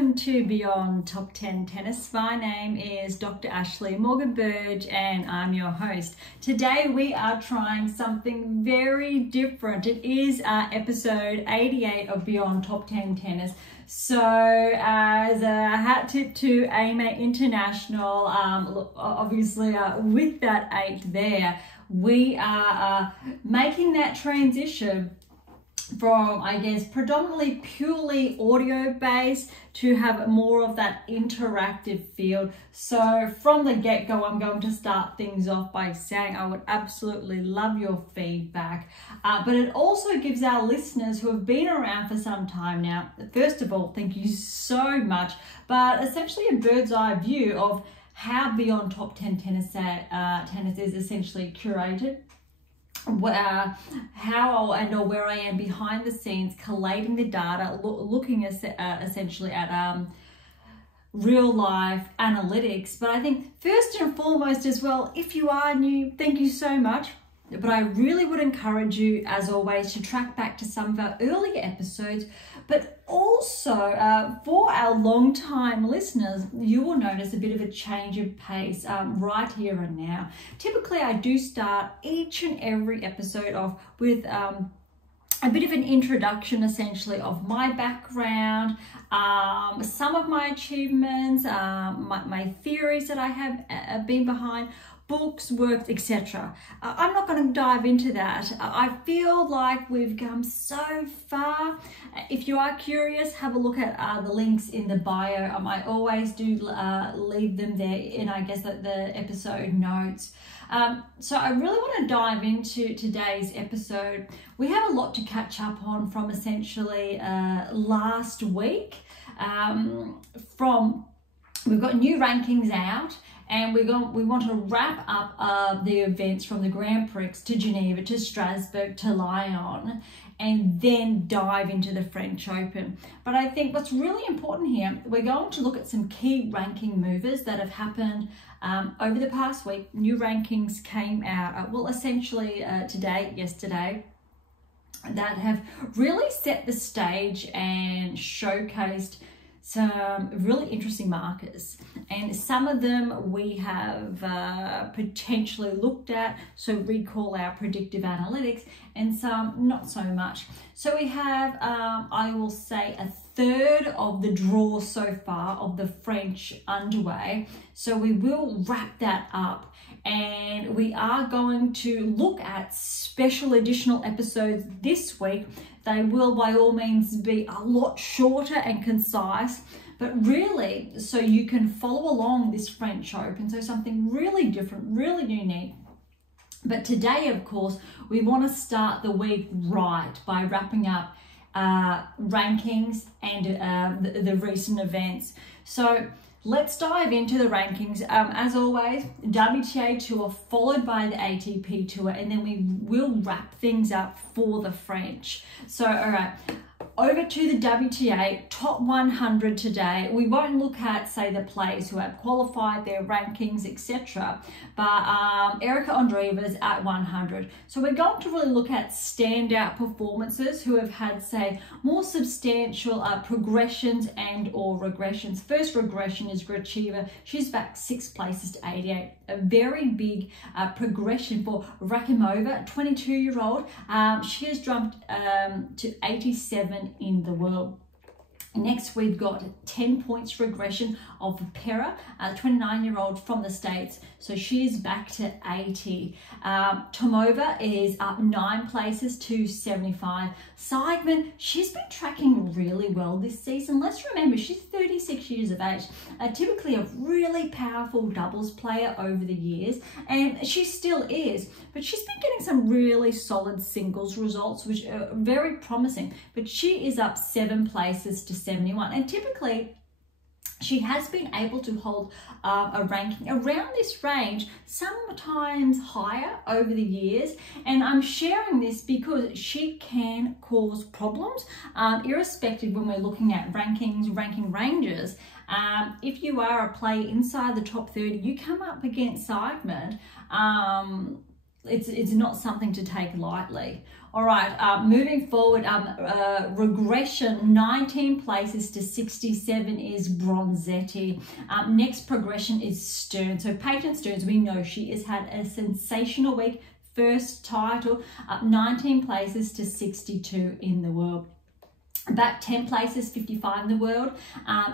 welcome to Beyond Top 10 Tennis. My name is Dr. Ashley Morgan Berge and I'm your host. Today we are trying something very different. It is episode 88 of Beyond Top 10 Tennis. So as a hat tip to AM8 International, obviously with that 8 there, we are making that transition from, I guess, predominantly purely audio based to have more of that interactive feel. So from the get-go, I'm going to start things off by saying I would absolutely love your feedback, but it also gives our listeners who have been around for some time now, first of all, thank you so much, but essentially a bird's eye view of how Beyond Top 10 Tennis is essentially curated. How and or where I am behind the scenes collating the data, looking essentially at real life analytics. But I think first and foremost as well, if you are new, thank you so much. But I really would encourage you, as always, to track back to some of our earlier episodes. But also, for our long-time listeners, you will notice a bit of a change of pace right here and now. Typically, I do start each and every episode off with a bit of an introduction, essentially, of my background, some of my achievements, my theories that I have been behind, books, works, etc. I'm not going to dive into that. I feel like we've come so far. If you are curious, have a look at the links in the bio. I always do leave them there in, I guess, the episode notes. So I really want to dive into today's episode. We have a lot to catch up on from essentially last week. We've got new rankings out, and we want to wrap up the events from the Grand Prix to Geneva to Strasbourg to Lyon, and then dive into the French Open. But I think what's really important here, we're going to look at some key ranking movers that have happened over the past week. New rankings came out, essentially yesterday, that have really set the stage and showcased some really interesting markers, and some of them we have potentially looked at, so recall our predictive analytics, and some not so much. So we have, I will say, a third of the draw so far of the French underway. So we will wrap that up, and we are going to look at special additional episodes this week. They will by all means be a lot shorter and concise, but really so you can follow along this French Open. So something really different, really unique. But today, of course, we want to start the week right by wrapping up rankings and the recent events. So let's dive into the rankings. As always, WTA Tour followed by the ATP Tour, and then we will wrap things up for the French. So, all right, over to the WTA top 100 today. We won't look at, say, the players who have qualified, their rankings, etc. But Erika Andreeva's at 100. So we're going to really look at standout performances who have had, say, more substantial progressions and or regressions. First regression is Gracheva. She's back 6 places to 88. A very big progression for Rakimova, 22-year-old. She has jumped to 87 in the world. Next, we've got 10 points regression of Perra, a 29-year-old from the States. So she's back to 80. Tomova is up 9 places to 75. Seigman, she's been tracking really well this season. Let's remember, she's 36 years of age, typically a really powerful doubles player over the years, and she still is. But she's been getting some really solid singles results, which are very promising. But she is up 7 places to 71, and typically she has been able to hold a ranking around this range, sometimes higher over the years. And I'm sharing this because she can cause problems, irrespective when we're looking at rankings, ranking ranges. If you are a player inside the top 30, you come up against Seigman, it's not something to take lightly. All right, moving forward, regression 19 places to 67 is Bronzetti. Next progression is Stearns. So Peyton Stearns, we know she has had a sensational week, first title, up 19 places to 62 in the world. Back 10 places, 55 in the world,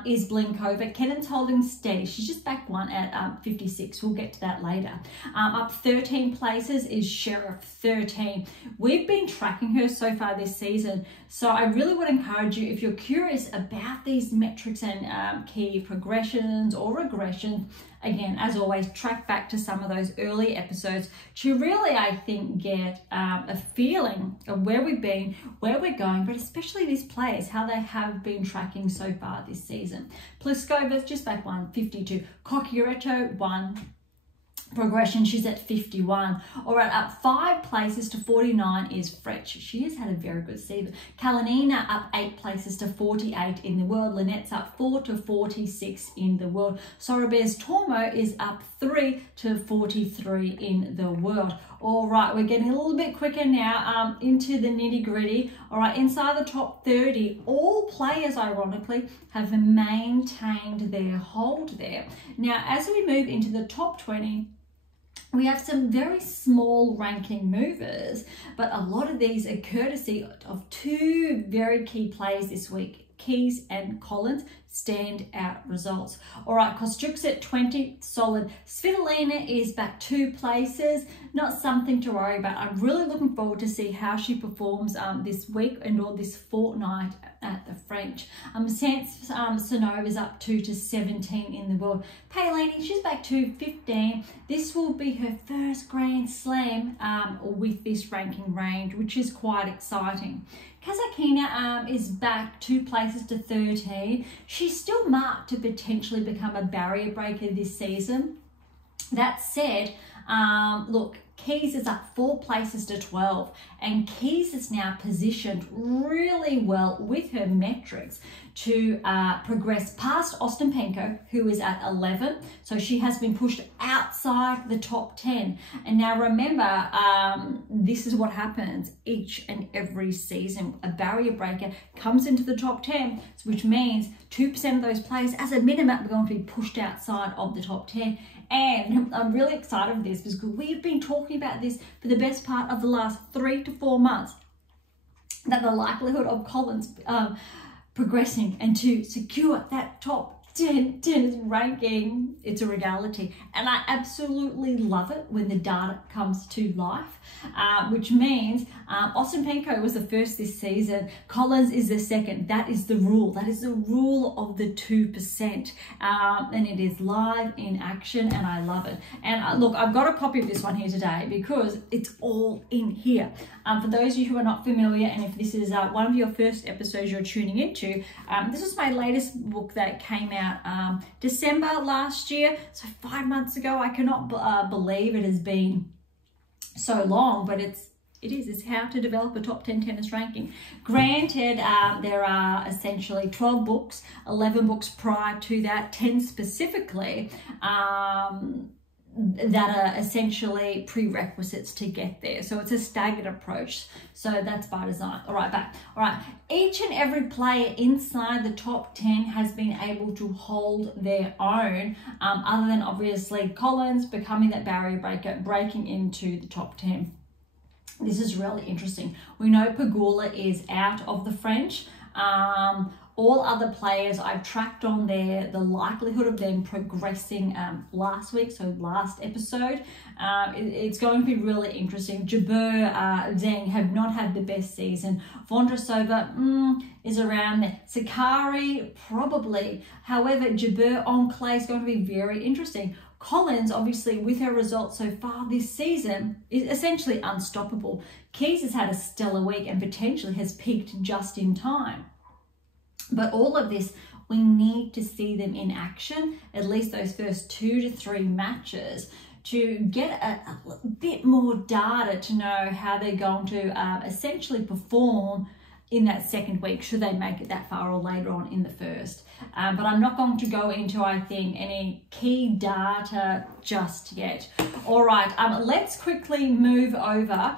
is Blinkova. Kennan's holding steady. She's just back one at 56. We'll get to that later. Up 13 places is Sheriff, 13. We've been tracking her so far this season, so I really would encourage you, if you're curious about these metrics and key progressions or regressions, again, as always, track back to some of those early episodes to really, I think, get a feeling of where we've been, where we're going, but especially these players, how they have been tracking so far this season. Pliskova's just back one, 52. Kokireto, 1. Progression, she's at 51. All right, up 5 places to 49 is Fretch. She has had a very good season. Kalinina up 8 places to 48 in the world. Lynette's up 4 to 46 in the world. Sorobes Tormo is up 3 to 43 in the world. All right, we're getting a little bit quicker now into the nitty gritty. All right, inside the top 30, all players, ironically, have maintained their hold there. Now, as we move into the top 20, we have some very small ranking movers, but a lot of these are courtesy of 2 very key players this week. Keys and Collins, standout results. All right, Kostruk's at 20, solid. Svitolina is back 2 places, not something to worry about. I'm really looking forward to see how she performs this week and or this fortnight at the French. Sanova is up 2 to 17 in the world. Paolini, she's back to 15. This will be her first Grand Slam with this ranking range, which is quite exciting. Kazakina is back 2 places to 13. She's still marked to potentially become a barrier breaker this season. That said, look, Keys is up 4 places to 12, and Keys is now positioned really well with her metrics to progress past Ostapenko, who is at 11. So she has been pushed outside the top 10. And now remember, this is what happens each and every season. A barrier breaker comes into the top 10, which means 2% of those players, as a minimum, are going to be pushed outside of the top 10. And I'm really excited for this because we've been talking about this for the best part of the last 3 to 4 months, that the likelihood of Collins progressing and to secure that top 10 tennis ranking, it's a reality. And I absolutely love it when the data comes to life, which means Ostapenko was the first this season. Collins is the second. That is the rule. That is the rule of the 2%. And it is live in action, and I love it. And look, I've got a copy of this one here today because it's all in here. For those of you who are not familiar, and if this is one of your first episodes you're tuning into, this was my latest book that came out December last year, so 5 months ago. I cannot believe it has been so long, but it's how to develop a top 10 tennis ranking. Granted, there are essentially 12 books, 11 books prior to that, 10 specifically, that are essentially prerequisites to get there. So it's a staggered approach. So that's by design. All right, back. All right. Each and every player inside the top 10 has been able to hold their own, other than obviously Collins becoming that barrier breaker, breaking into the top 10. This is really interesting. We know Pegula is out of the French. All other players I've tracked on there, the likelihood of them progressing last week, so last episode, it's going to be really interesting. Jabeur, Zheng have not had the best season. Vondrasova is around there. Sakari, probably. However, Jabeur on clay is going to be very interesting. Collins, obviously, with her results so far this season, is essentially unstoppable. Keys has had a stellar week and potentially has peaked just in time. But all of this, we need to see them in action, at least those first 2 to 3 matches, to get a bit more data to know how they're going to essentially perform in that second week, should they make it that far, or later on in the first. But I'm not going to go into, I think, any key data just yet. All right, let's quickly move over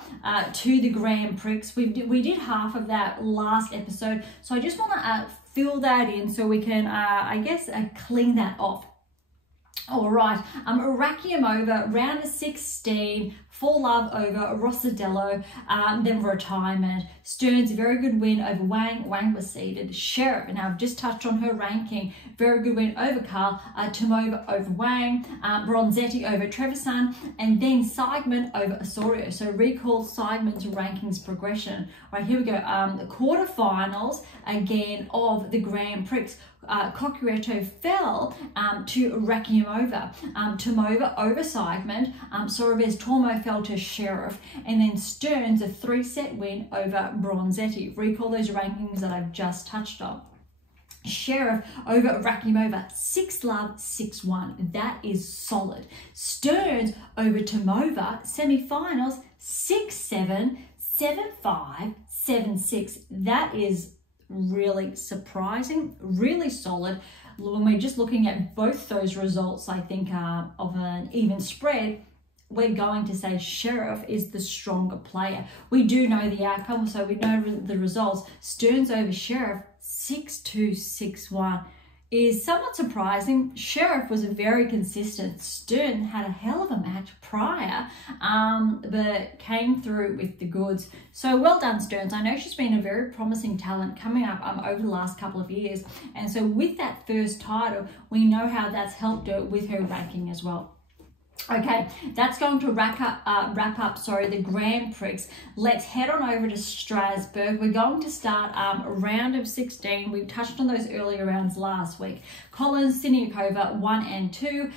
to the Grand Prix. We did half of that last episode, so I just want to fill that in so we can, I guess, clean that off. All right, Rakiamova, round of 16, 4-love over Rossadello, then retirement. Stearns, very good win over Wang. Wang was seeded. Sheriff, and I've just touched on her ranking, very good win over Carl. Tomova over Wang. Bronzetti over Trevisan, and then Seidman over Osorio. So recall Seidman's rankings progression. All right, here we go. The quarterfinals again of the Grand Prix. Cocchiaretto fell to Rakiamova, Tomova over Seidman, Sorobes Tormo fell to Sheriff, and then Stearns, a 3-set win over Bronzetti. Recall those rankings that I've just touched on. Sheriff over Rakiamova, 6-love, 6-1. That is solid. Stearns over Tomova, semi-finals, 6-7, 7-5, 7-6. That is really surprising, really solid. When we're just looking at both those results, I think of an even spread, we're going to say Sheriff is the stronger player. We do know the outcome, so we know the results. Stearns over Sheriff, 6-2, 6-1. Is somewhat surprising. Sheriff was very consistent. Stearns had a hell of a match prior, but came through with the goods. So well done, Stearns. I know she's been a very promising talent coming up over the last couple of years. And so with that first title, we know how that's helped her with her ranking as well. Okay, that's going to wrap up the Grand Prix. Let's head on over to Strasbourg. We're going to start round of 16. We touched on those earlier rounds last week. Collins, Siniakova, 1 and 2.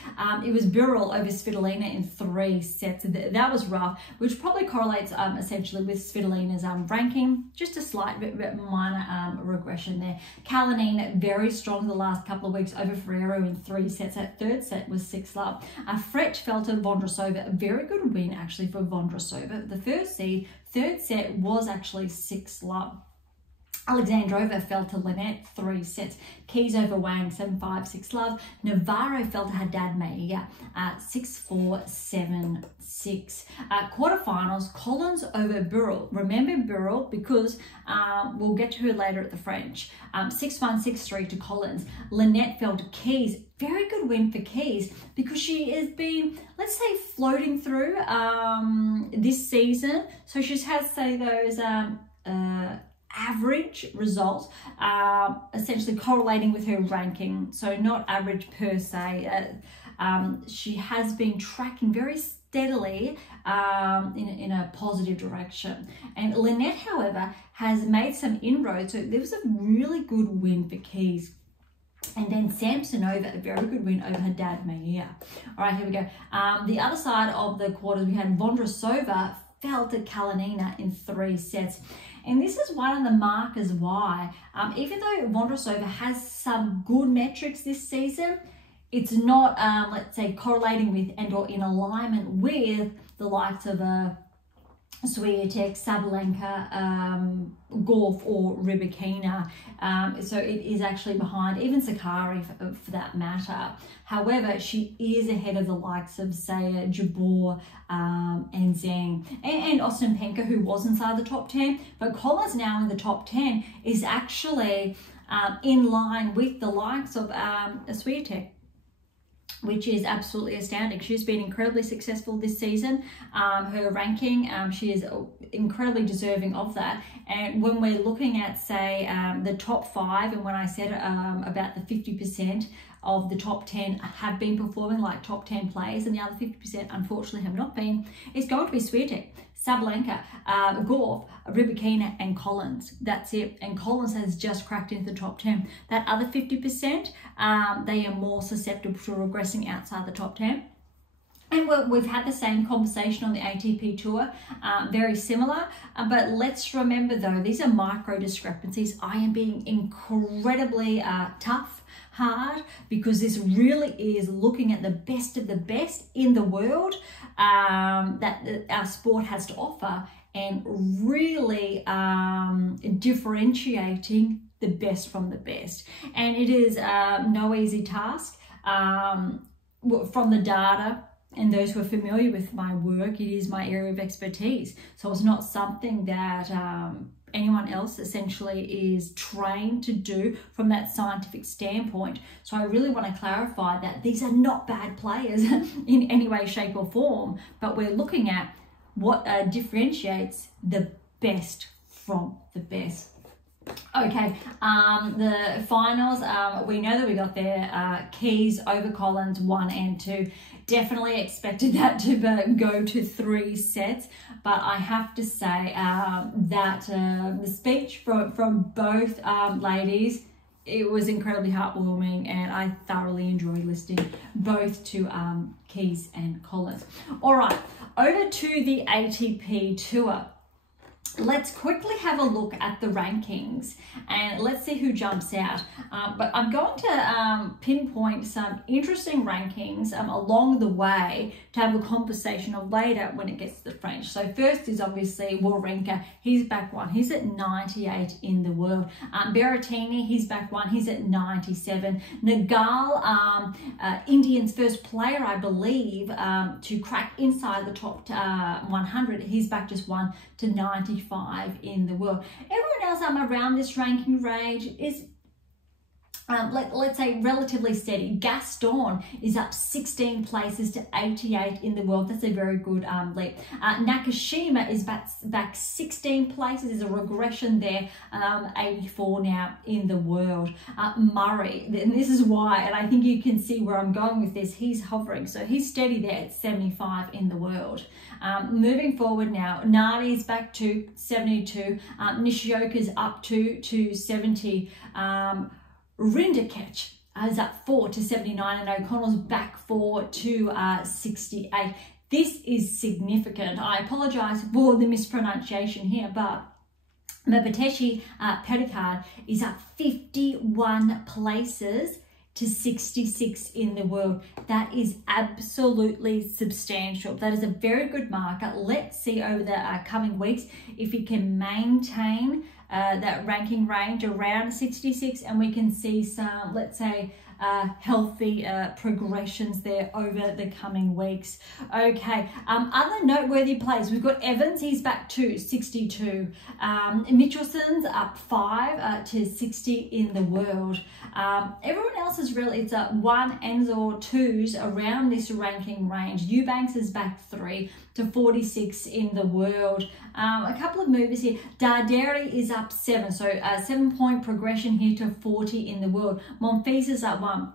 It was Burrell over Svitolina in 3 sets. That was rough, which probably correlates essentially with Svitolina's ranking. Just a slight bit minor regression there. Kalinina, very strong the last couple of weeks over Ferrero in 3 sets. That third set was 6-love. Fretch fell to Vondrasova. A very good win actually for Vondrasova. The first seed, third set was actually 6-love. Alexandrova fell to Lynette, 3 sets. Keys over Wang, 7-5, 6-love. Navarro fell to Haddad Maia, 6-4, 7-6. Quarterfinals, Collins over Burrell. Remember Burrell because we'll get to her later at the French. 6-1, 6-3 to Collins. Lynette fell to Keys. Very good win for Keys because she has been, let's say, floating through this season. So she's had, say, those average results, essentially correlating with her ranking. So not average per se. She has been tracking very steadily in a positive direction. And Lynette, however, has made some inroads. So there was a really good win for Keys. And then Samsonova, a very good win over Haddad Maia. All right, here we go. The other side of the quarters, we had Vondrasova fell to Kalinina in 3 sets. And this is one of the markers why, even though Vondrasova has some good metrics this season, it's not, let's say, correlating with and or in alignment with the likes of Swiatek, Sabalenka, Gauff or Rybakina. So it is actually behind even Sakari for that matter. However, she is ahead of the likes of, say, Jabeur and Zheng and Ostapenko, who was inside the top 10. But Collins now in the top 10 is actually in line with the likes of Swiatek, which is absolutely astounding. She's been incredibly successful this season. Her ranking, she is incredibly deserving of that. And when we're looking at, say, the top 5, and when I said about the 50% of the top 10 have been performing like top 10 players, and the other 50% unfortunately have not been, it's going to be Swiatek, Sabalenka, Gauff, Rybakina and Collins. That's it. And Collins has just cracked into the top 10. That other 50%, they are more susceptible to regressing outside the top 10. And we've had the same conversation on the ATP Tour, very similar. But let's remember though, these are micro discrepancies. I am being incredibly tough, hard, because this really is looking at the best of the best in the world that our sport has to offer. and really differentiating the best from the best. And it is no easy task. From the data, and those who are familiar with my work, it is my area of expertise. So it's not something that anyone else essentially is trained to do from that scientific standpoint. So I really want to clarify that these are not bad players in any way, shape or form, but we're looking at what differentiates the best from the best. Okay, the finals, we know that we got there, Keys over Collins 1 and 2. Definitely expected that to go to 3 sets, but I have to say that the speech from both ladies, it was incredibly heartwarming, and I thoroughly enjoyed listening both to Keys and Collins. All right, over to the ATP Tour. Let's quickly have a look at the rankings and let's see who jumps out. But I'm going to pinpoint some interesting rankings along the way to have a conversation of later when it gets to the French. So first is obviously Wawrinka. He's back 1. He's at 98 in the world. Berrettini, he's back 1. He's at 97. Nagal, Indian's first player, I believe, to crack inside the top 100. He's back just 1 to 95 in the world. Everyone else around this ranking range is let's say relatively steady. Gaston is up 16 places to 88 in the world. That's a very good leap. Nakashima is back 16 places. There's a regression there, 84 now in the world. Murray, and this is why, and I think you can see where I'm going with this, he's hovering, so he's steady there at 75 in the world. Moving forward now, Nadi's back to 72, Nishioka's up to 70, Rindikech is up 4 to 79, and O'Connell's back 4 to 68. This is significant. I apologize for the mispronunciation here, but Mpetshi Perricard is up 51 places to 66 in the world. That is absolutely substantial. That is a very good marker. Let's see over the coming weeks if he can maintain that ranking range around 66, and we can see some, let's say, healthy progressions there over the coming weeks. Okay, other noteworthy players, we've got Evans, he's back to 62. Michelson's up 5 to 60 in the world. Everyone else is really, it's 1 and or 2s around this ranking range. Eubanks is back 3 to 46 in the world. A couple of movers here. Darderi is up 7, so a 7-point progression here to 40 in the world. Monfils is up 1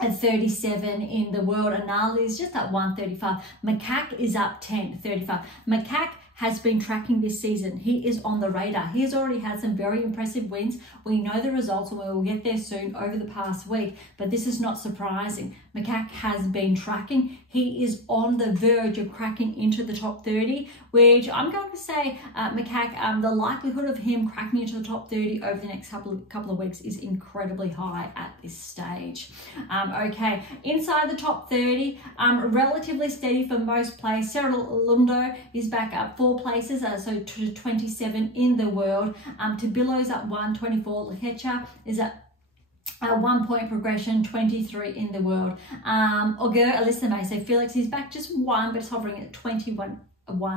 at 37 in the world. Anali is just at 135. Macaque is up 10 to 35. Macaque has been tracking this season. He is on the radar. He has already had some very impressive wins. We know the results, and we will get there soon over the past week, but this is not surprising. Macaque has been tracking. He is on the verge of cracking into the top 30, which I'm going to say Macaque, the likelihood of him cracking into the top 30 over the next couple of weeks is incredibly high at this stage. Okay, inside the top 30, relatively steady for most players. Serralundo is back up 4 places, so to 27 in the world. Tabillo's up 124. Lehecha is at 1-point progression, 23 in the world. Auger Alisame, so Felix is back just 1, but it's hovering at 21.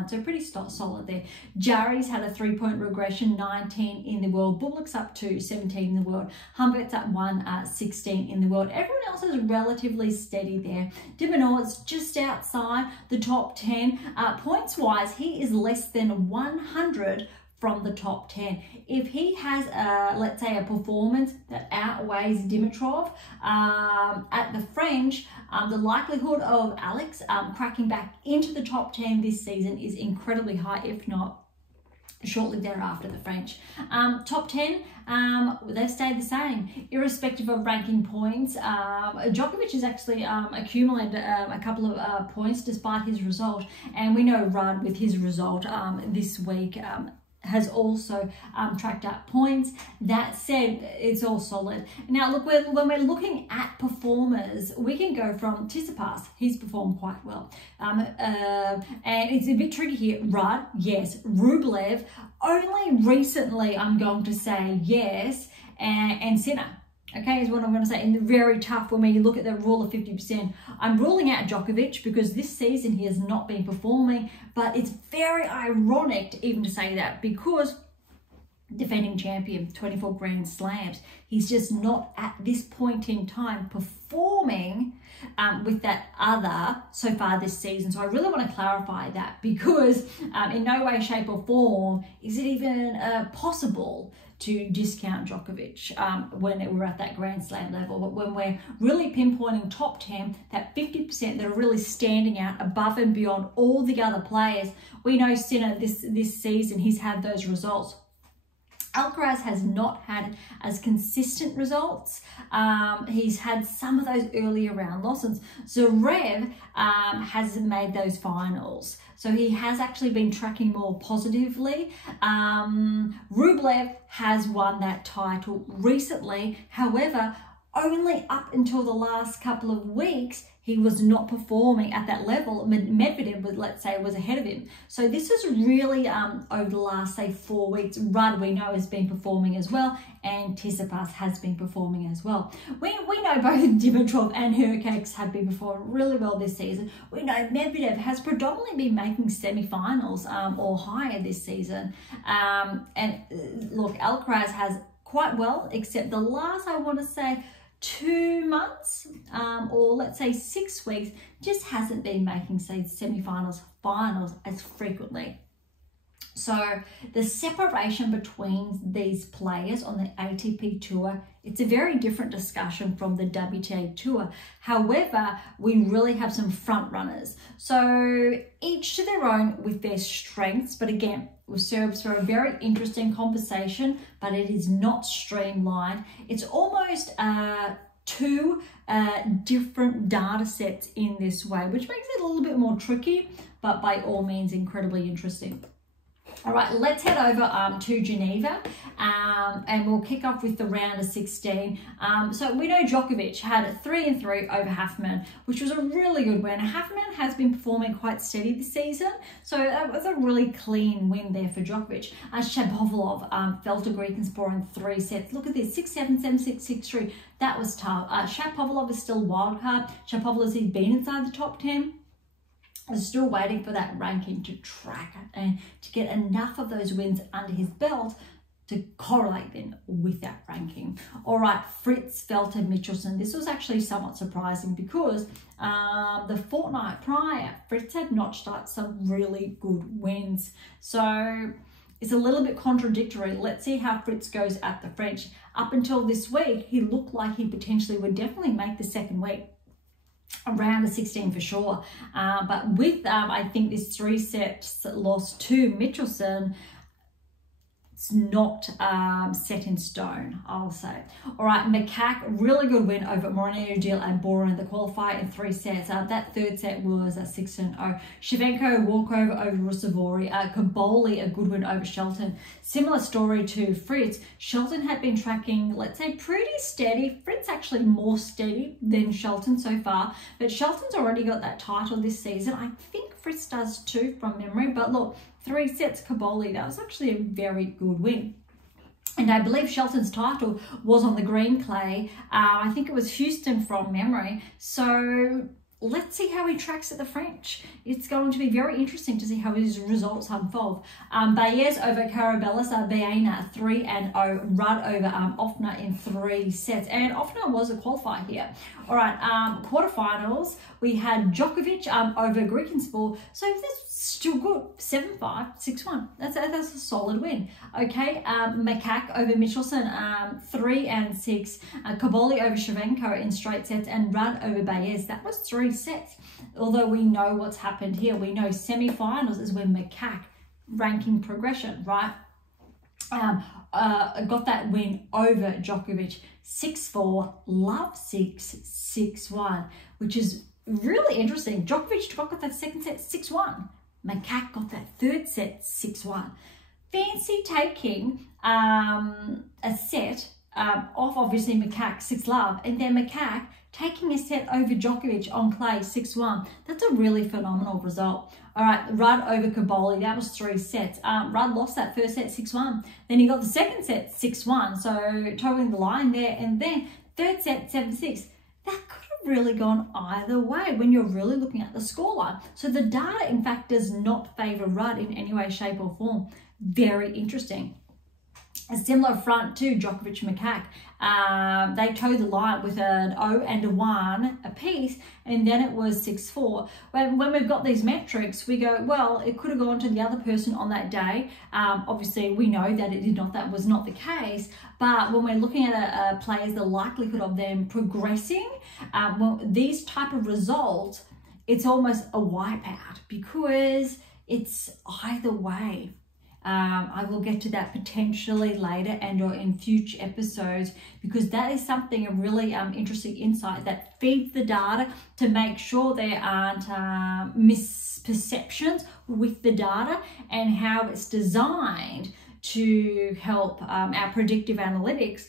So pretty solid there. Jarry's had a 3-point regression, 19 in the world. Bullock's up to 17 in the world. Humbert's at 16 in the world. Everyone else is relatively steady there. Dibonor's just outside the top 10. Points wise, he is less than 100 from the top 10. If he has, let's say, a performance that outweighs Dimitrov at the French, the likelihood of Alex cracking back into the top 10 this season is incredibly high, if not shortly thereafter the French. Top 10, they've stayed the same, irrespective of ranking points. Djokovic has actually accumulated a couple of points despite his result, and we know Rudd with his result this week has also tracked up points. That said, it's all solid. Now, look, when we're looking at performers, we can go from Tsitsipas. He's performed quite well. And it's a bit tricky here. Rudd, yes. Rublev, only recently I'm going to say yes. And Sinner. Okay, is what I'm going to say. And very tough when you look at the rule of 50%. I'm ruling out Djokovic because this season he has not been performing, but it's very ironic even to say that because defending champion, 24 Grand Slams, he's just not at this point in time performing with that other so far this season. So I really want to clarify that because in no way, shape or form is it even possible to discount Djokovic when we're at that Grand Slam level. But when we're really pinpointing top 10, that 50% that are really standing out above and beyond all the other players, we know Sinner this season, he's had those results. Alcaraz has not had as consistent results. He's had some of those earlier round losses. Zverev hasn't made those finals. So he has actually been tracking more positively. Rublev has won that title recently. However, only up until the last couple of weeks, he was not performing at that level. Medvedev, let's say, was ahead of him. So this is really over the last, say, 4 weeks. Rudd, we know, has been performing as well, and Tsitsipas has been performing as well. We know both Dimitrov and Hurkacz have been performing really well this season. We know Medvedev has predominantly been making semi-finals or higher this season. And look, Alcaraz has quite well, except the last, I want to say, 2 months or let's say 6 weeks, just hasn't been making, say, semi-finals, finals as frequently. So the separation between these players on the ATP Tour, it's a very different discussion from the WTA Tour. However, we really have some front runners. So each to their own with their strengths, but again, it serves for a very interesting conversation, but it is not streamlined. It's almost two different data sets in this way, which makes it a little bit more tricky, but by all means incredibly interesting. All right, let's head over to Geneva and we'll kick off with the round of 16. So we know Djokovic had a 3-3 over Haffman, which was a really good win. Haffman has been performing quite steady this season, so that was a really clean win there for Djokovic. Shapovalov fell to Grekenspor in 3 sets. Look at this, 6-7, 7-6, 6-3. That was tough. Shapovalov is still wild card. Shapovalov has been inside the top 10. I'm still waiting for that ranking to track and to get enough of those wins under his belt to correlate then with that ranking. All right, Fritz fell to Michelson. This was actually somewhat surprising because the fortnight prior, Fritz had notched out some really good wins. So it's a little bit contradictory. Let's see how Fritz goes at the French. Up until this week, he looked like he potentially would definitely make the second week. Around the 16 for sure, but with I think this 3 sets loss to Michelson, it's not set in stone, I'll say. All right, Makak, really good win over Moreno-Gil and Boren in the qualifier in 3 sets. That 3rd set was a 6-0. Shevchenko walkover over Ruusuvuori. Kaboli, a good win over Shelton. Similar story to Fritz. Shelton had been tracking, let's say, pretty steady. Fritz actually more steady than Shelton so far, but Shelton's already got that title this season. I think Fritz does too from memory, but look, 3 sets Kaboli, that was actually a very good win. And I believe Shelton's title was on the green clay. I think it was Houston from memory. So let's see how he tracks at the French. It's going to be very interesting to see how his results unfold. Baez over Carabellis, Baena 3-0, Rudd over Offner in 3 sets. And Offner was a qualifier here. All right, quarterfinals, we had Djokovic over Grekenspor. So this is still good, 7-5, 6-1. That's a solid win. Okay, Makak over Michelson, 3-6. Kaboli over Shevchenko in straight sets, and Rudd over Baez. That was 3 sets. Although we know what's happened here. We know semi-finals is when Makak ranking progression, right? Got that win over Djokovic, 6-4, love 6, 6-1, which is really interesting. Djokovic got that 2nd set 6-1. Makak got that 3rd set 6-1. fancy taking a set off, obviously, Macaque 6-love, and then Macaque taking a set over Djokovic on clay 6-1. That's a really phenomenal result. All right, Rudd over Caboli, that was 3 sets. Rudd lost that first set 6-1. Then he got the second set 6-1, so totaling the line there. And then third set 7-6. That could have really gone either way when you're really looking at the scoreline. So the data, in fact, does not favour Rudd in any way, shape or form. Very interesting. A similar front to Djokovic and Macaque. They towed the line with an 0 and a 1 apiece, and then it was 6-4. When we've got these metrics, we go, well, it could have gone to the other person on that day. Obviously, we know that it did not. That was not the case. But when we're looking at players, the likelihood of them progressing, well, these type of results, it's almost a wipeout because it's either way. I will get to that potentially later and or in future episodes, because that is something, a really interesting insight that feeds the data to make sure there aren't misperceptions with the data, and how it's designed to help our predictive analytics,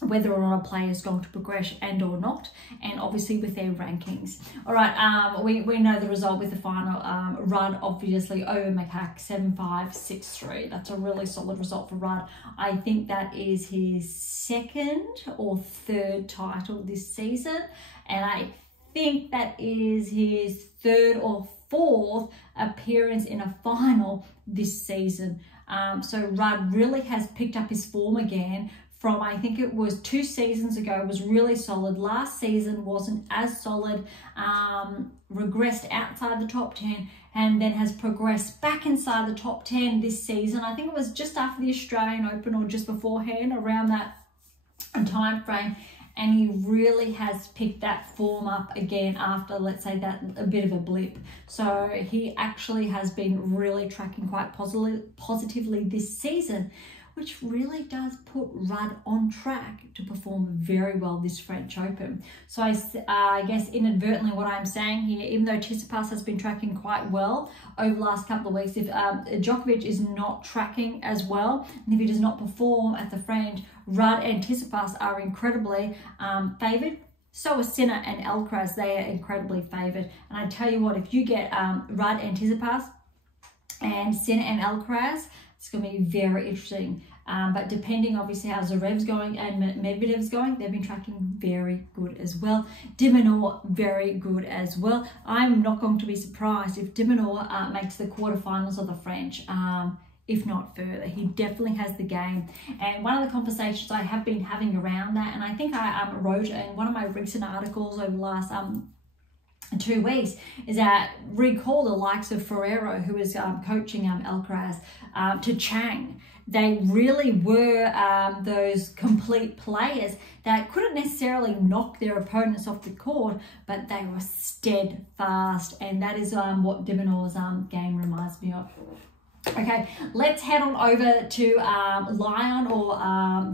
whether or not a player is going to progress and or not, and obviously with their rankings. All right, we know the result with the final. Rudd obviously over Macaque 7-5, 6-3. That's a really solid result for Rudd. I think that is his 2nd or 3rd title this season, and I think that is his 3rd or 4th appearance in a final this season. So Rudd really has picked up his form again from, I think it was 2 seasons ago, was really solid. Last season wasn't as solid, regressed outside the top 10, and then has progressed back inside the top 10 this season. I think it was just after the Australian Open or just beforehand, around that time frame. And he really has picked that form up again after, let's say, that a bit of a blip. So he actually has been really tracking quite positively this season, which really does put Rudd on track to perform very well this French Open. So I guess inadvertently what I'm saying here, even though Tsitsipas has been tracking quite well over the last couple of weeks, if Djokovic is not tracking as well, and if he does not perform at the French, Rudd and Tsitsipas are incredibly favoured. So are Sinner and Alcaraz, they are incredibly favoured. And I tell you what, if you get Rudd and Tsitsipas and Sinner and Alcaraz, it's going to be very interesting. But depending, obviously, how Zverev's going and Medvedev's going, they've been tracking very good as well. De Minaur, very good as well. I'm not going to be surprised if De Minaur makes the quarterfinals of the French, if not further. He definitely has the game. And one of the conversations I have been having around that, and I think I wrote in one of my recent articles over the last 2 weeks, is that recall the likes of Ferrero, who is coaching Alcaraz, to Chang. They really were those complete players that couldn't necessarily knock their opponents off the court, but they were steadfast, and that is what De Minaur's game reminds me of. Okay, let's head on over to Lyon, or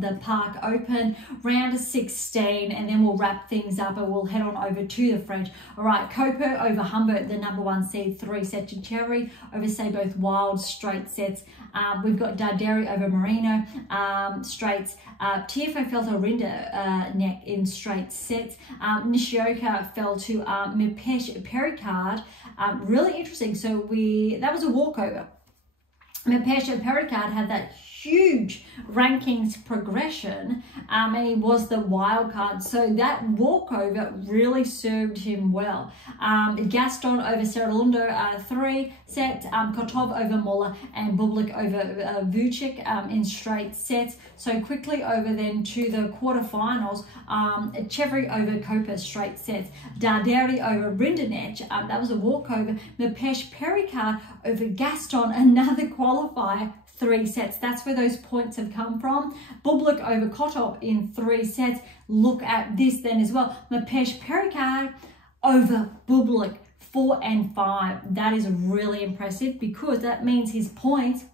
the Parc Open, round of 16, and then we'll wrap things up and we'll head on over to the French. All right, Koper over Humbert, the #1 seed, 3 sets to Cherry over, say, both wild straight sets. We've got Darderi over Marino, straights. Tiafoe fell to Rinda neck in straight sets. Nishioka fell to Mpetshi Perricard. Really interesting. So that was a walkover. Mpetshi Perricard had that huge rankings progression, and he was the wild card, so that walkover really served him well. Gaston over Serralundo, 3 sets. Kotov over Moller, and Bublik over Vucic in straight sets. So quickly over then to the quarterfinals, Chevry over Koper, straight sets. Darderi over Rindenech, that was a walkover. Mpetshi Perricard over Gaston, another qualifier, 3 sets. That's where those points have come from. Bublik over Kotov in 3 sets. Look at this then as well. Mpetshi Perricard over Bublik, 4 and 5. That is really impressive, because that means his points,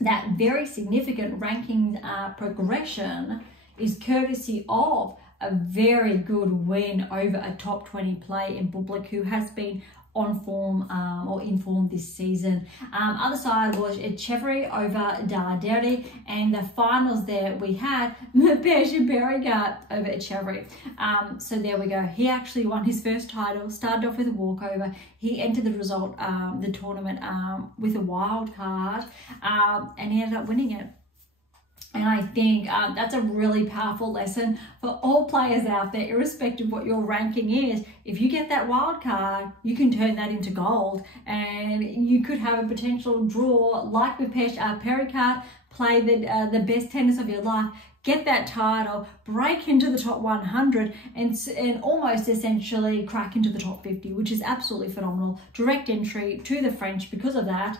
that very significant ranking progression, is courtesy of a very good win over a top 20 play in Bublik, who has been on form or in form this season. Other side was Mpetshi over Darderi, and the finals there we had Mpetshi Perricard over Mpetshi. So there we go. He actually won his first title, started off with a walkover. He entered the tournament with a wild card, and he ended up winning it. And I think that's a really powerful lesson for all players out there, irrespective of what your ranking is. If you get that wild card, you can turn that into gold, and you could have a potential draw like with Mpetshi Perricard, play the best tennis of your life, get that title, break into the top 100, and almost essentially crack into the top 50, which is absolutely phenomenal. Direct entry to the French because of that.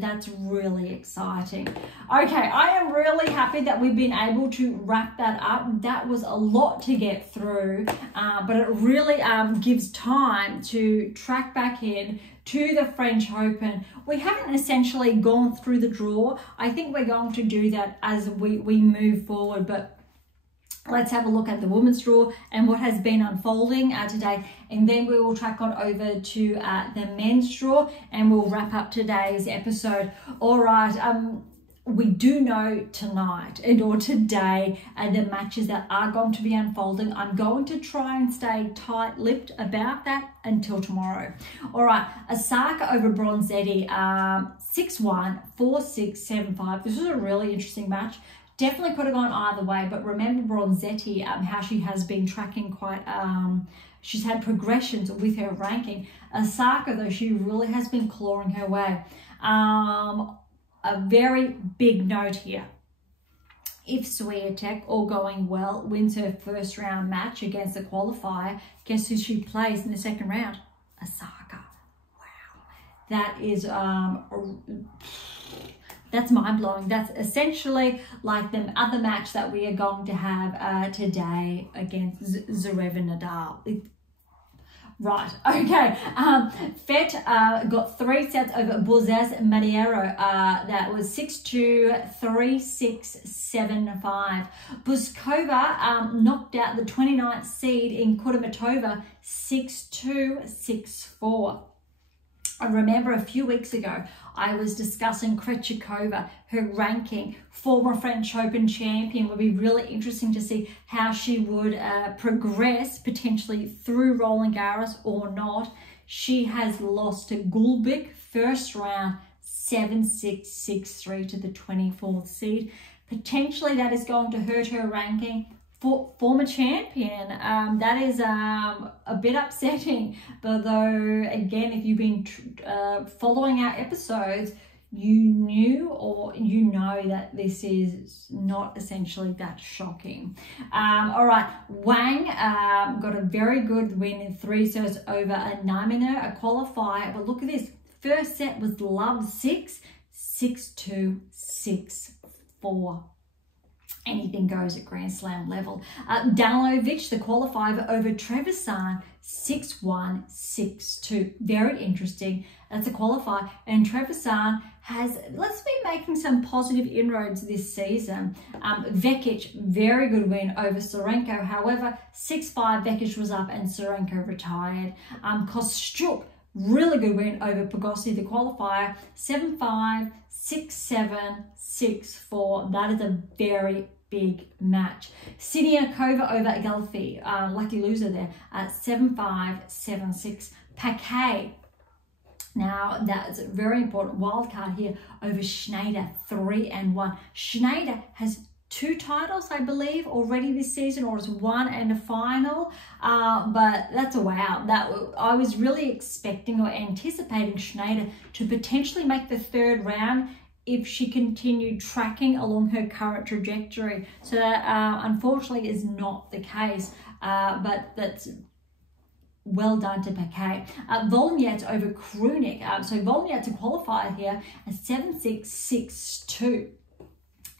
That's really exciting. Okay, I am really happy that we've been able to wrap that up. That was a lot to get through, but it really gives time to track back in to the French Open. We haven't essentially gone through the draw. I think we're going to do that as we move forward, but let's have a look at the women's draw and what has been unfolding today, and then we will track on over to the men's draw, and we'll wrap up today's episode. All right, we do know tonight or today the matches that are going to be unfolding. I'm going to try and stay tight-lipped about that until tomorrow. All right, Osaka over Bronzetti, 6-1, 4-6, 7-5. This was a really interesting match. Definitely could have gone either way, but remember Bronzetti, how she has been tracking quite, she's had progressions with her ranking. Osaka, though, she really has been clawing her way. A very big note here. If Swiatek, all going well, wins her first round match against the qualifier, guess who she plays in the second round? Osaka. Wow. That is... that's mind-blowing. That's essentially like the other match that we are going to have today against Zverev and Nadal. Right, okay. Fett got 3 sets over Bouzez Madiero. That was 6-2, 3-6, 7-5. Buskova knocked out the 29th seed in Kudermetova, 6-2, 6-4. I remember a few weeks ago, I was discussing Krejcikova, her ranking, former French Open champion. Would be really interesting to see how she would progress potentially through Roland Garros or not. She has lost to Gulbik first round, 7-6, 6-3 to the 24th seed. Potentially that is going to hurt her ranking. Former champion, that is a bit upsetting, but though again, if you've been following our episodes, you knew or you know that this is not essentially that shocking. All right, Wang got a very good win in 3 sets over a Namina, a qualifier, but look at this, first set was love 6, 6-2, 6-4. Anything goes at Grand Slam level. Danilovic, the qualifier over Trevisan, 6-1, 6-2. Very interesting. That's a qualifier. And Trevisan has, let's be making some positive inroads this season. Vekic, very good win over Sorenko. However, 6-5, Vekic was up and Sorenko retired. Kostyuk, really good win over Pogossi, the qualifier, 7-5, 6-7, 6-4. That is a very big match. Siniakova over Agalfi, lucky loser there, 7-5, 7-6. Paquet, now that's a very important wild card here, over Schneider, 3-1. Schneider has 2 titles, I believe, already this season, or it's 1 and a final, but that's a wow. I was really expecting or anticipating Schneider to potentially make the 3rd round if she continued tracking along her current trajectory. So that unfortunately is not the case, but that's well done to Paquet. Volnyets over Krunik. So Volnyets a qualifier here, a 7-6, 6-2.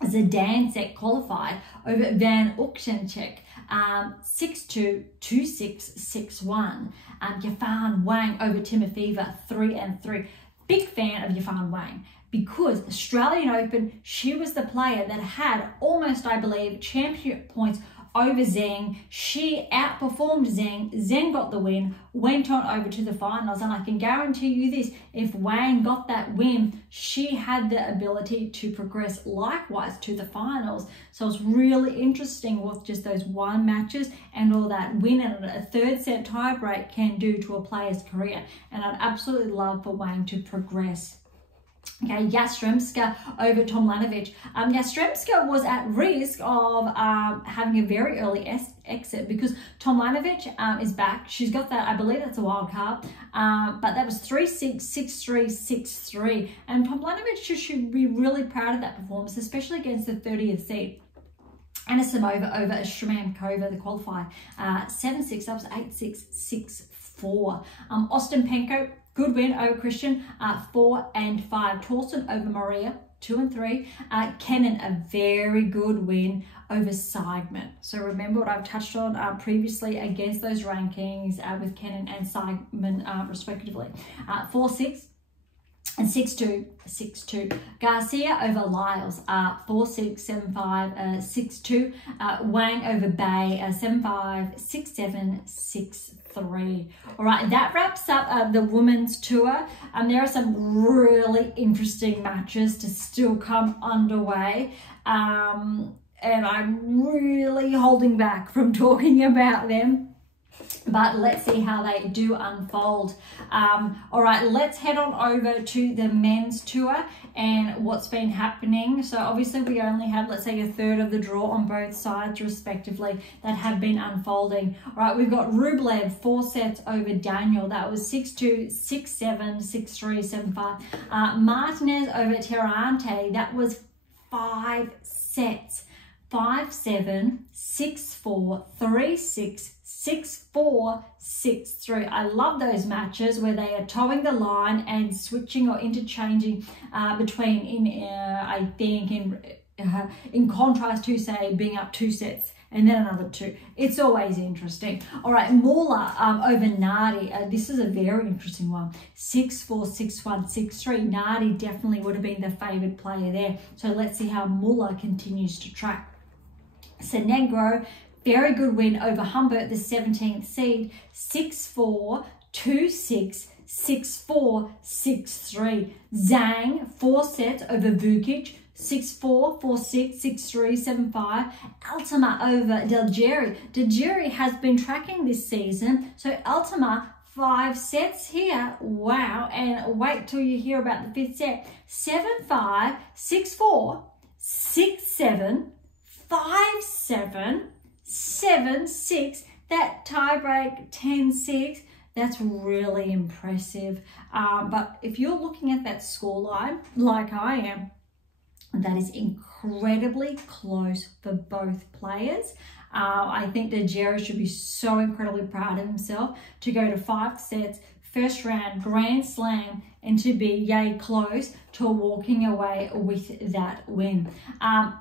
Zidansek qualified over Van Oekencheck, 6-2, 2-6, 6-1. Yafan Wang over Timofeeva, 3-3. Big fan of Yafan Wang, because Australian Open, she was the player that had almost, I believe, champion points over Zheng. She outperformed Zheng. Zheng got the win, went on over to the finals. And I can guarantee you this, if Wang got that win, she had the ability to progress likewise to the finals. So it's really interesting what just those one matches and all that win and a third set tiebreak can do to a player's career. And I'd absolutely love for Wang to progress. Okay, Yastremska over Tomljanovic. Yastremska was at risk of having a very early exit because Tomljanovic is back. She's got that, I believe that's a wild card, but that was 3-6, 6-3, 6-3. And Tomljanovic should be really proud of that performance, especially against the 30th seed. Anisimova over Shrimankova, the qualifier, 7-6, that was 8-6, 6-4. Ostapenko, good win over Christian, 4 and 5. Torsten over Maria, 2 and 3. Kenin, a very good win over Seigman. So remember what I've touched on previously against those rankings with Kenin and Seigman respectively. 4-6 and 6-2, 6-2. Garcia over Lyles, 4-6, 7-5, 6-2. Wang over Bay, 7-5, 6-7, 6-3. All right, that wraps up the women's tour. There are some really interesting matches to still come underway. And I'm really holding back from talking about them. But let's see how they do unfold. All right, let's head on over to the men's tour and what's been happening. So obviously we only had, let's say, a third of the draw on both sides respectively that have been unfolding. All right, we've got Rublev 4 sets over Daniel. That was 6-2, 6-7, 6-3, 7-5. Martinez over Terrante. That was 5 sets. 5-7, 6-4, 3-6, 6-4, 6-3. I love those matches where they are towing the line and switching or interchanging between, I think, in contrast to, say, being up 2 sets and then another 2. It's always interesting. All right, Muller over Nardi. This is a very interesting one. 6-4, 6-1, 6-3. Nardi definitely would have been the favoured player there. So let's see how Muller continues to track. Senegro, very good win over Humbert, the 17th seed, 6-4, 2-6, 6-4, 6-3. Zhang, 4 sets over Vukic, 6-4, 4-6, 6-3, 7-5. Altama over Delgeri. Delgeri has been tracking this season, so Altama 5 sets here. Wow, and wait till you hear about the 5th set. 7-5, 6-4, 6-7, 5-7, 7-6. That tiebreak 10-6. That's really impressive. But if you're looking at that scoreline, like I am, that is incredibly close for both players. I think that Jerry should be so incredibly proud of himself to go to 5 sets, first round, Grand Slam, and to be yay close to walking away with that win.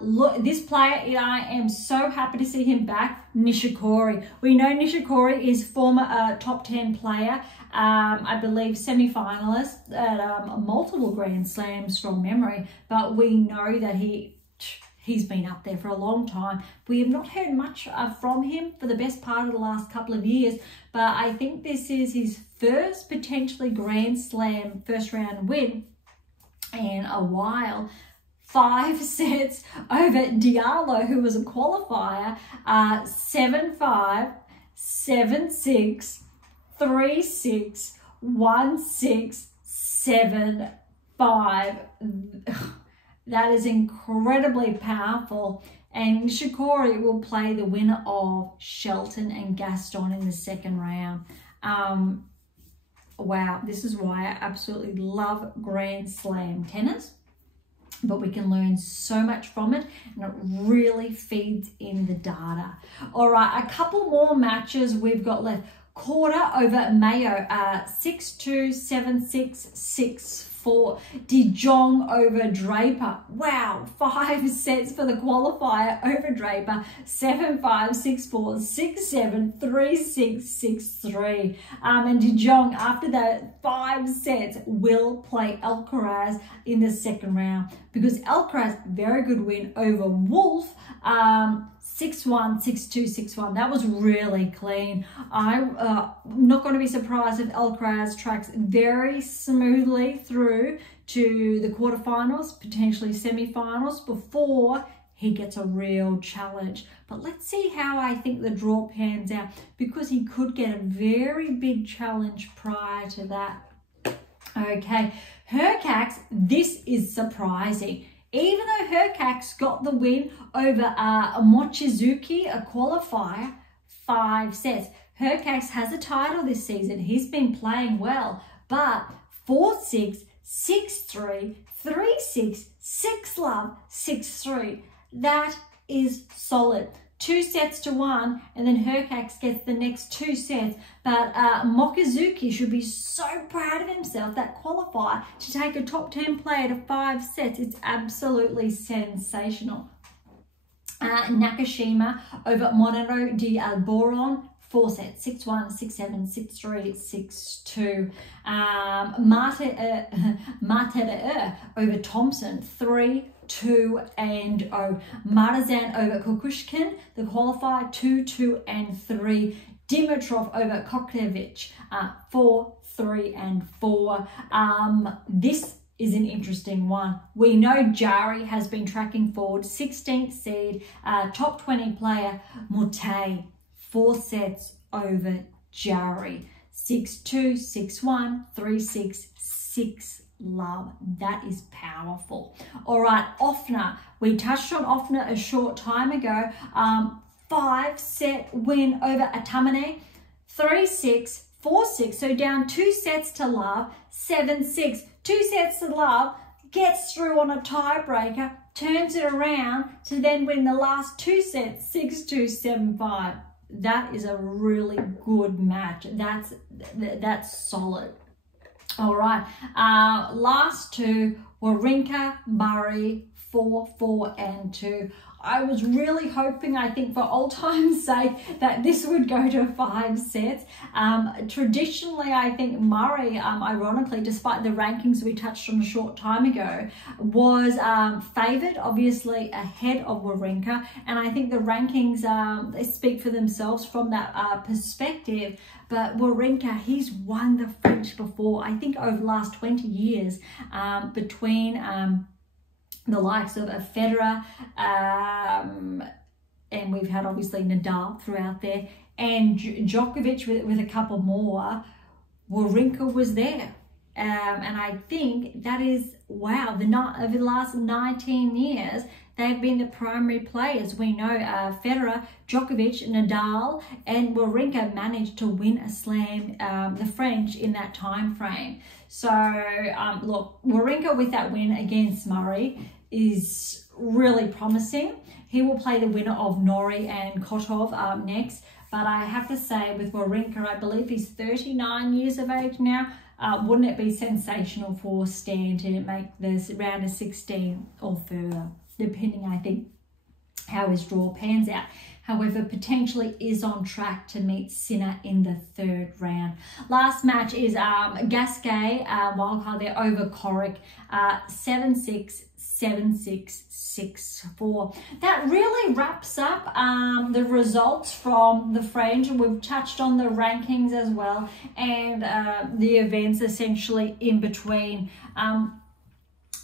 Look, this player, I am so happy to see him back, Nishikori. We know Nishikori is former top 10 player, I believe semi-finalist at multiple Grand Slams from memory, but we know that he's been up there for a long time. We have not heard much from him for the best part of the last couple of years, but I think this is his first potentially Grand Slam first round win in a while. 5 sets over Diallo, who was a qualifier, 7-5, 7-6, 3-6, 1-6, 7-5. That is incredibly powerful. And Nishikori will play the winner of Shelton and Gaston in the 2nd round. Wow, this is why I absolutely love Grand Slam tennis. But we can learn so much from it, and it really feeds in the data. All right, a couple more matches we've got left. Korda over Mayo, 6-2, 7-6, 6-4. De Jong over Draper. Wow, 5 sets for the qualifier over Draper. 7-5, 6-4, 6-7, 3-6, 6-3. And De Jong, after that 5 sets, will play Alcaraz in the second round, because Alcaraz, very good win over Wolf. 6-1, 6-2, 6-1. That was really clean. I'm not going to be surprised if Alcaraz tracks very smoothly through to the quarterfinals, potentially semi-finals, before he gets a real challenge. But let's see how I think the draw pans out, because he could get a very big challenge prior to that. Okay, Hurkacz, this is surprising. Even though Hurkacz got the win over Mochizuki, a qualifier, 5 sets. Hurkacz has a title this season. He's been playing well, but 4-6, 6-3, 3-6, 6-love, 6-3. That is solid. 2 sets to 1, and then Hurkacz gets the next 2 sets. But Mochizuki should be so proud of himself, that qualifier, to take a top 10 player to 5 sets. It's absolutely sensational. Nakashima over Monero de Alboron, 4 sets, 6-1, 6-7, 6-3, 6-2. Martere over Thompson, 3-2 and 0. Marzan over Kukushkin, the qualifier, 2-2 and 3. Dimitrov over Kokrevich, 4-3 and 4. This is an interesting one. We know Jari has been tracking forward, 16th seed, top 20 player, Mute, 4 sets over Jari, 6-2, 6-1, 3-6, 6-love. That is powerful. All right, Offner. We touched on Offner a short time ago. 5-set win over Atamane, 3-6, 4-6. So down 2 sets to love, 7-6. 2 sets to love, gets through on a tiebreaker, turns it around to then win the last 2 sets, 6-2, 7-5. That is a really good match. That's solid. All right, last 2, Wawrinka, Murray, 4-4 and 2. I was really hoping, I think, for old time's sake, that this would go to 5 sets. Traditionally, I think Murray, ironically, despite the rankings we touched on a short time ago, was favoured, obviously, ahead of Wawrinka. And I think the rankings, they speak for themselves from that perspective. But Wawrinka, he's won the French before, I think over the last 20 years, between the likes of Federer, and we've had obviously Nadal throughout there, and Djokovic with a couple more. Wawrinka was there. And I think that is, wow, over the last 19 years, they've been the primary players. We know Federer, Djokovic, Nadal, and Wawrinka managed to win a slam, the French, in that time frame. So, look, Wawrinka with that win against Murray is really promising. He will play the winner of Norrie and Kotov next. But I have to say, with Wawrinka, I believe he's 39 years of age now. Wouldn't it be sensational for Stan to make this round of 16 or further, depending, I think, how his draw pans out. However, potentially is on track to meet Sinner in the 3rd round. Last match is Gasquet, wildcard there, over Corrick, 7-6, 7-6, 6-4. That really wraps up the results from the French. We've touched on the rankings as well, and the events essentially in between.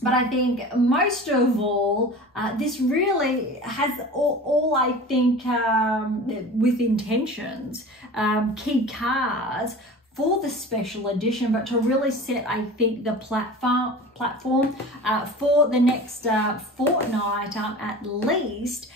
But I think most of all, this really has all I think, with intentions, key cards for the special edition, but to really set, I think, the platform for the next fortnight at least,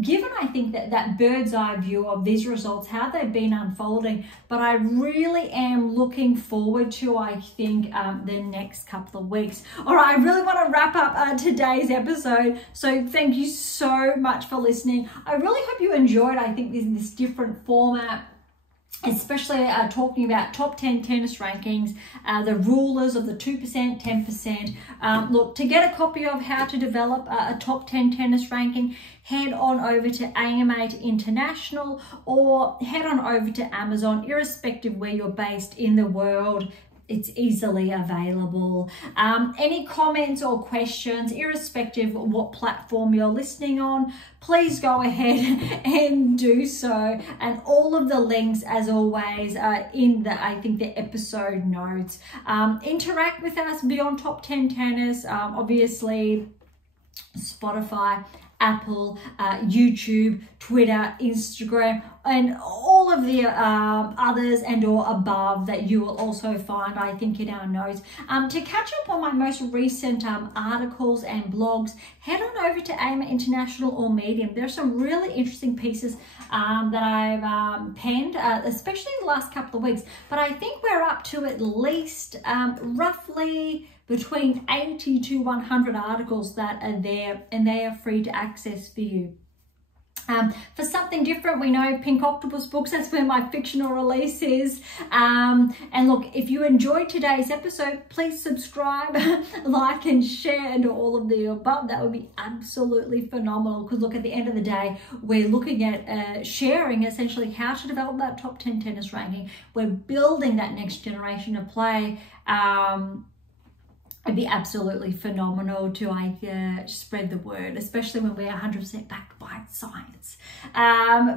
given, I think, that bird's eye view of these results, how they've been unfolding. But I really am looking forward to, I think, the next couple of weeks. All right, I really want to wrap up today's episode. So thank you so much for listening. I really hope you enjoyed, I think, this different format. especially talking about top 10 tennis rankings, the rulers of the 2%, 10%. Look, to get a copy of how to develop a top 10 tennis ranking, head on over to AM8 International or head on over to Amazon, irrespective where you're based in the world. It's easily available. Any comments or questions, irrespective of what platform you're listening on, please go ahead and do so. And all of the links, as always, are in the, I think, the episode notes. Interact with us beyond Top 10 Tennis, obviously Spotify, Apple, YouTube, Twitter, Instagram, and all of the others and or above that you will also find, I think, in our notes. To catch up on my most recent articles and blogs, head on over to AM8 International or Medium. There's some really interesting pieces that I've penned, especially in the last couple of weeks. But I think we're up to at least roughly between 80 to 100 articles that are there, and they are free to access for you. For something different, we know Pink Octopus Books, that's where my fictional release is. And look, if you enjoyed today's episode, please subscribe, like and share, and all of the above. That would be absolutely phenomenal, because look, at the end of the day, we're looking at sharing essentially how to develop that top 10 tennis ranking. We're building that next generation of play. It'd be absolutely phenomenal to spread the word, especially when we're 100% backed by science.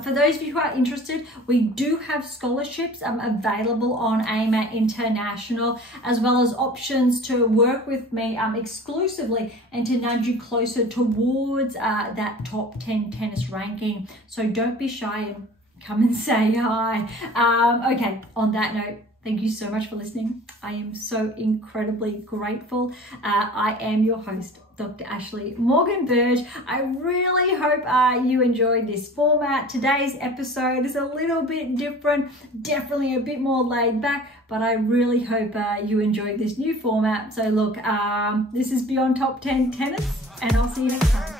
For those of you who are interested, we do have scholarships available on AM8 International, as well as options to work with me exclusively and to nudge you closer towards that top 10 tennis ranking. So don't be shy and come and say hi. Okay, on that note, thank you so much for listening. I am so incredibly grateful. I am your host, Dr. Ashley Morgan Berge. I really hope you enjoyed this format. Today's episode is a little bit different, definitely a bit more laid back, but I really hope you enjoyed this new format. So look, this is Beyond Top 10 Tennis, and I'll see you next time.